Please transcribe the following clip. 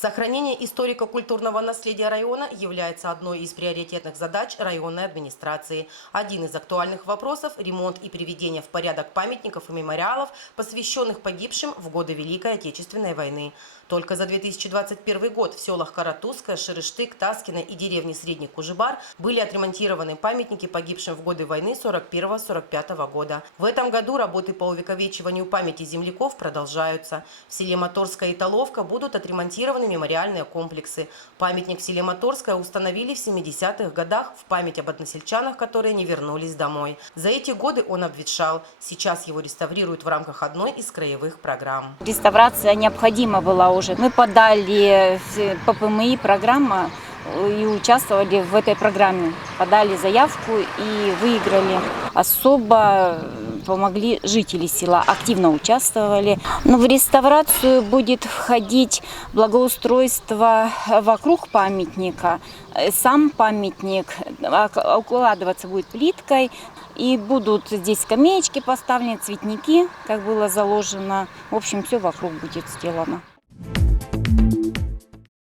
Сохранение историко-культурного наследия района является одной из приоритетных задач районной администрации. Один из актуальных вопросов – ремонт и приведение в порядок памятников и мемориалов, посвященных погибшим в годы Великой Отечественной войны. Только за 2021 год в селах Каратузское, Шерыштык, Таскино и деревне Средний Кужибар были отремонтированы памятники погибшим в годы войны 41-45 года. В этом году работы по увековечиванию памяти земляков продолжаются. В селе Моторская и Толовка будут отремонтированы мемориальные комплексы. Памятник в селе Моторское установили в 70-х годах в память об односельчанах, которые не вернулись домой. За эти годы он обветшал. Сейчас его реставрируют в рамках одной из краевых программ. Реставрация необходима была уже. Мы подали ППМИ программа и участвовали в этой программе. Подали заявку и выиграли. Особо помогли жители села, активно участвовали. Но в реставрацию будет входить благоустройство вокруг памятника. Сам памятник укладываться будет плиткой. И будут здесь скамеечки поставлены, цветники, как было заложено. В общем, все вокруг будет сделано.